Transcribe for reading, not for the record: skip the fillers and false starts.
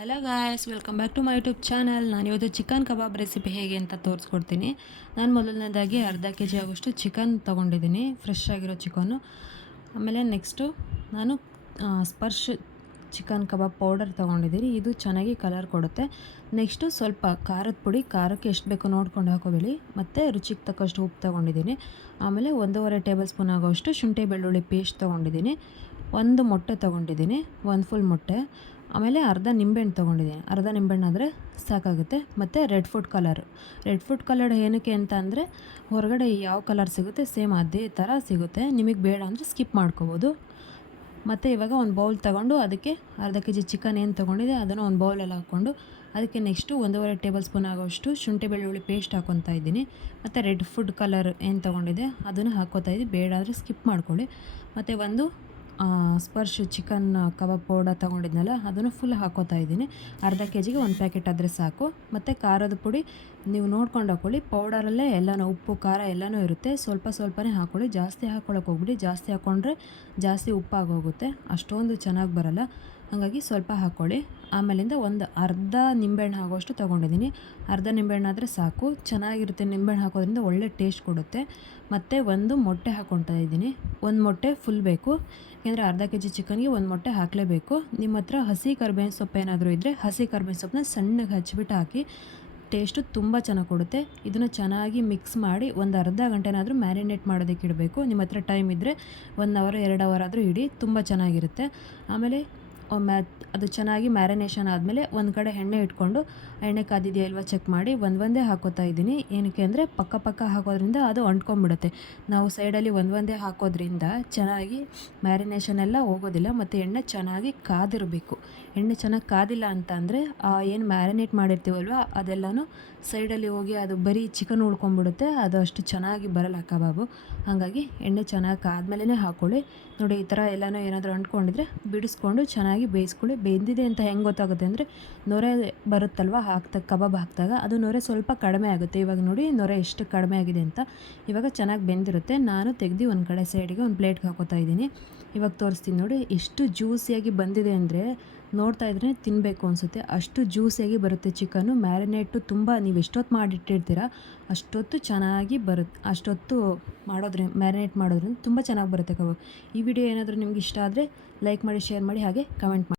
Hello guys, welcome back to my YouTube channel. ನಾನಿವತ್ತು chicken kebab recipe ಹೇಗೆ ಅಂತ ತೋರಿಸ್ಕೊಡ್ತೀನಿ. ನಾನು ಮೊದಲನೇದಾಗಿ ಅರ್ಧ ಕೆ ಜಿ ಆಗೋಷ್ಟು ಚಿಕನ್ ತೊಗೊಂಡಿದ್ದೀನಿ, ಫ್ರೆಶ್ ಆಗಿರೋ ಚಿಕನ್ನು. ಆಮೇಲೆ ನೆಕ್ಸ್ಟು ನಾನು ಸ್ಪರ್ಶ್ ಚಿಕನ್ ಕಬಾಬ್ ಪೌಡರ್ ತೊಗೊಂಡಿದ್ದೀನಿ. ಇದು ಚೆನ್ನಾಗಿ ಕಲರ್ ಕೊಡುತ್ತೆ. ನೆಕ್ಸ್ಟು ಸ್ವಲ್ಪ ಖಾರದ ಪುಡಿ, ಖಾರಕ್ಕೆ ಎಷ್ಟು ಬೇಕೋ ನೋಡ್ಕೊಂಡು ಹಾಕೋಬೇಡಿ. ಮತ್ತು ರುಚಿಗೆ ತಕ್ಕಷ್ಟು ಉಪ್ಪು ತೊಗೊಂಡಿದ್ದೀನಿ. ಆಮೇಲೆ 1.5 ಟೇಬಲ್ ಸ್ಪೂನ್ ಆಗೋಷ್ಟು ಶುಂಠಿ ಬೆಳ್ಳುಳ್ಳಿ ಪೇಸ್ಟ್ ತೊಗೊಂಡಿದ್ದೀನಿ. ಒಂದು ಮೊಟ್ಟೆ ತೊಗೊಂಡಿದ್ದೀನಿ, ಒಂದು ಫುಲ್ ಮೊಟ್ಟೆ. ಆಮೇಲೆ ಅರ್ಧ ನಿಂಬೆಹಣ್ಣು ತೊಗೊಂಡಿದ್ದೀನಿ. ಅರ್ಧ ನಿಂಬೆಹಣ್ಣು ಆದರೆ ಸಾಕಾಗುತ್ತೆ. ಮತ್ತು ರೆಡ್ ಫುಡ್ ಕಲರ್ ಏನಕ್ಕೆ ಅಂತ ಅಂದರೆ, ಹೊರಗಡೆ ಯಾವ ಕಲರ್ ಸಿಗುತ್ತೆ ಸೇಮ್ ಅದೇ ಥರ ಸಿಗುತ್ತೆ. ನಿಮಗೆ ಬೇಡ ಅಂದರೆ ಸ್ಕಿಪ್ ಮಾಡ್ಕೋಬೋದು. ಮತ್ತು ಇವಾಗ ಒಂದು ಬೌಲ್ ತೊಗೊಂಡು ಅದಕ್ಕೆ ಅರ್ಧ ಕೆ ಜಿ ಚಿಕನ್ ಏನು ತೊಗೊಂಡಿದೆ ಅದನ್ನು ಒಂದು ಬೌಲಲ್ಲಿ ಹಾಕ್ಕೊಂಡು ಅದಕ್ಕೆ ನೆಕ್ಸ್ಟು 1.5 ಟೇಬಲ್ ಸ್ಪೂನ್ ಆಗೋಷ್ಟು ಶುಂಠಿ ಬೆಳ್ಳುಳ್ಳಿ ಪೇಸ್ಟ್ ಹಾಕ್ಕೊತಾ ಇದ್ದೀನಿ. ಮತ್ತು ರೆಡ್ ಫುಡ್ ಕಲರ್ ಏನು ತೊಗೊಂಡಿದೆ ಅದನ್ನು ಹಾಕ್ಕೋತಾ ಇದ್ದೀನಿ. ಬೇಡ ಆದರೆ ಸ್ಕಿಪ್ ಮಾಡ್ಕೊಳ್ಳಿ. ಮತ್ತು ಒಂದು ಸ್ಪರ್ಶ್ ಚಿಕನ್ ಕಬಾಬ್ ಪೌಡರ್ ತೊಗೊಂಡಿದ್ನಲ್ಲ ಅದನ್ನು ಫುಲ್ ಹಾಕ್ಕೋತಾ ಇದ್ದೀನಿ. ಅರ್ಧ ಕೆ ಜಿಗೆ ಒಂದು ಪ್ಯಾಕೆಟ್ ಆದರೆ ಸಾಕು. ಮತ್ತು ಖಾರದ ಪುಡಿ ನೀವು ನೋಡ್ಕೊಂಡು ಹಾಕ್ಕೊಳ್ಳಿ. ಪೌಡರಲ್ಲೇ ಎಲ್ಲನೂ ಉಪ್ಪು ಖಾರ ಎಲ್ಲನೂ ಇರುತ್ತೆ. ಸ್ವಲ್ಪನೇ ಹಾಕ್ಕೊಳ್ಳಿ, ಜಾಸ್ತಿ ಹಾಕ್ಕೊಳ್ಳೋಕೆ ಹೋಗ್ಬಿಡಿ. ಜಾಸ್ತಿ ಹಾಕ್ಕೊಂಡ್ರೆ ಜಾಸ್ತಿ ಉಪ್ಪಾಗೋಗುತ್ತೆ, ಅಷ್ಟೊಂದು ಚೆನ್ನಾಗಿ ಬರೋಲ್ಲ. ಹಾಗಾಗಿ ಸ್ವಲ್ಪ ಹಾಕ್ಕೊಳ್ಳಿ. ಆಮೇಲಿಂದ ಒಂದು ಅರ್ಧ ನಿಂಬೆಹಣ್ಣು ಆಗೋಷ್ಟು ತೊಗೊಂಡಿದ್ದೀನಿ. ಅರ್ಧ ನಿಂಬೆಹಣ್ಣು ಆದರೆ ಸಾಕು, ಚೆನ್ನಾಗಿರುತ್ತೆ. ನಿಂಬೆಹಣ್ಣು ಹಾಕೋದ್ರಿಂದ ಒಳ್ಳೆ ಟೇಸ್ಟ್ ಕೊಡುತ್ತೆ. ಮತ್ತು ಒಂದು ಮೊಟ್ಟೆ ಹಾಕ್ಕೊತಾ ಇದ್ದೀನಿ. ಒಂದು ಮೊಟ್ಟೆ ಫುಲ್ ಬೇಕು, ಯಾಕೆಂದರೆ ಅರ್ಧ ಕೆ ಜಿ ಚಿಕನ್ಗೆ ಒಂದು ಮೊಟ್ಟೆ ಹಾಕಲೇಬೇಕು. ನಿಮ್ಮ ಹತ್ರ ಹಸಿ ಕರಿಬೇವಿನ ಸೊಪ್ಪು ಏನಾದರೂ ಇದ್ದರೆ ಹಸಿ ಕರಿಬೇವಿನ ಸೊಪ್ಪನ್ನ ಸಣ್ಣಗೆ ಹಚ್ಚಿಬಿಟ್ಟು ಹಾಕಿ. ಟೇಸ್ಟು ತುಂಬ ಚೆನ್ನಾಗಿ ಕೊಡುತ್ತೆ. ಇದನ್ನು ಚೆನ್ನಾಗಿ ಮಿಕ್ಸ್ ಮಾಡಿ ಒಂದು ಅರ್ಧ ಗಂಟೆನಾದರೂ ಮ್ಯಾರಿನೇಟ್ ಮಾಡೋದಕ್ಕೆ ಇಡಬೇಕು. ನಿಮ್ಮ ಹತ್ರ ಟೈಮ್ ಇದ್ದರೆ 1 ಅವರ್ 2 ಅವರ್ ಆದರೂ ಇಡಿ, ತುಂಬ ಚೆನ್ನಾಗಿರುತ್ತೆ. ಆಮೇಲೆ ಅದು ಚೆನ್ನಾಗಿ ಮ್ಯಾರಿನೇಷನ್ ಆದಮೇಲೆ ಒಂದು ಕಡೆ ಎಣ್ಣೆ ಇಟ್ಕೊಂಡು ಎಣ್ಣೆ ಕಾದಿದೆಯಾ ಇಲ್ವಾ ಚೆಕ್ ಮಾಡಿ ಒಂದೇ ಹಾಕೋತಾ ಇದ್ದೀನಿ. ಏನಕ್ಕೆ ಅಂದರೆ ಪಕ್ಕ ಹಾಕೋದ್ರಿಂದ ಅದು ಅಂಟ್ಕೊಂಡ್ಬಿಡುತ್ತೆ. ನಾವು ಸೈಡಲ್ಲಿ ಒಂದೇ ಹಾಕೋದ್ರಿಂದ ಚೆನ್ನಾಗಿ ಮ್ಯಾರಿನೇಷನ್ ಎಲ್ಲ ಹೋಗೋದಿಲ್ಲ. ಮತ್ತು ಎಣ್ಣೆ ಚೆನ್ನಾಗಿ ಕಾದಿರಬೇಕು. ಎಣ್ಣೆ ಚೆನ್ನಾಗಿ ಕಾದಿಲ್ಲ ಅಂತ ಅಂದರೆ ಏನು ಮ್ಯಾರಿನೇಟ್ ಮಾಡಿರ್ತೀವಲ್ವ ಅದೆಲ್ಲನೂ ಸೈಡಲ್ಲಿ ಹೋಗಿ ಅದು ಬರೀ ಚಿಕನ್ ಉಳ್ಕೊಂಡ್ಬಿಡುತ್ತೆ. ಅದು ಅಷ್ಟು ಚೆನ್ನಾಗಿ ಬರಲ್ಲ ಕಬಾಬು. ಹಾಗಾಗಿ ಎಣ್ಣೆ ಚೆನ್ನಾಗಿ ಕಾದ್ಮೇಲೆ ಹಾಕ್ಕೊಳ್ಳಿ. ನೋಡಿ, ಈ ಥರ ಎಲ್ಲನೂ ಏನಾದರೂ ಅಂಟ್ಕೊಂಡಿದ್ರೆ ಬಿಡಿಸ್ಕೊಂಡು ಚೆನ್ನಾಗಿ ಬೇಯಿಸ್ಕೊಳ್ಳಿ. ಬೆಂದಿದೆ ಅಂತ ಹೆಂಗೆ ಗೊತ್ತಾಗುತ್ತೆ ಅಂದರೆ, ನೊರೆ ಬರುತ್ತಲ್ವ ಕಬಾಬ್ ಹಾಕಿದಾಗ ಅದು ನೊರೆ ಸ್ವಲ್ಪ ಕಡಿಮೆ ಆಗುತ್ತೆ. ಇವಾಗ ನೋಡಿ ನೊರೆ ಎಷ್ಟು ಕಡಿಮೆ ಆಗಿದೆ ಅಂತ. ಇವಾಗ ಚೆನ್ನಾಗಿ ಬೆಂದಿರುತ್ತೆ. ನಾನು ತೆಗೆದು ಒಂದು ಕಡೆ ಸೈಡಿಗೆ ಒಂದು ಪ್ಲೇಟ್ಗೆ ಹಾಕೋತಾ ಇದ್ದೀನಿ. ಇವಾಗ ತೋರಿಸ್ತೀನಿ ನೋಡಿ, ಎಷ್ಟು ಜ್ಯೂಸಿಯಾಗಿ ಬಂದಿದೆ ಅಂದರೆ ನೋಡ್ತಾ ಇದ್ರೆ ತಿನ್ನಬೇಕು ಅನಿಸುತ್ತೆ. ಅಷ್ಟು ಜ್ಯೂಸಿಯಾಗಿ ಬರುತ್ತೆ ಚಿಕನ್ನು. ಮ್ಯಾರಿನೇಟು ತುಂಬ ನೀವು ಎಷ್ಟೊತ್ತು ಮಾಡಿಟ್ಟಿರ್ತೀರ ಅಷ್ಟೊತ್ತು ಚೆನ್ನಾಗಿ ಬರುತ್ತೆ. ಅಷ್ಟೊತ್ತು ಮ್ಯಾರಿನೇಟ್ ಮಾಡೋದ್ರಿಂದ ತುಂಬ ಚೆನ್ನಾಗಿ ಬರುತ್ತೆ ಕಬಾಬ್. ಈ ವಿಡಿಯೋ ಏನಾದರೂ ನಿಮ್ಗೆ ಇಷ್ಟ ಆದರೆ ಲೈಕ್ ಮಾಡಿ, ಶೇರ್ ಮಾಡಿ, ಹಾಗೆ ಕಮೆಂಟ್ ಮಾಡಿ.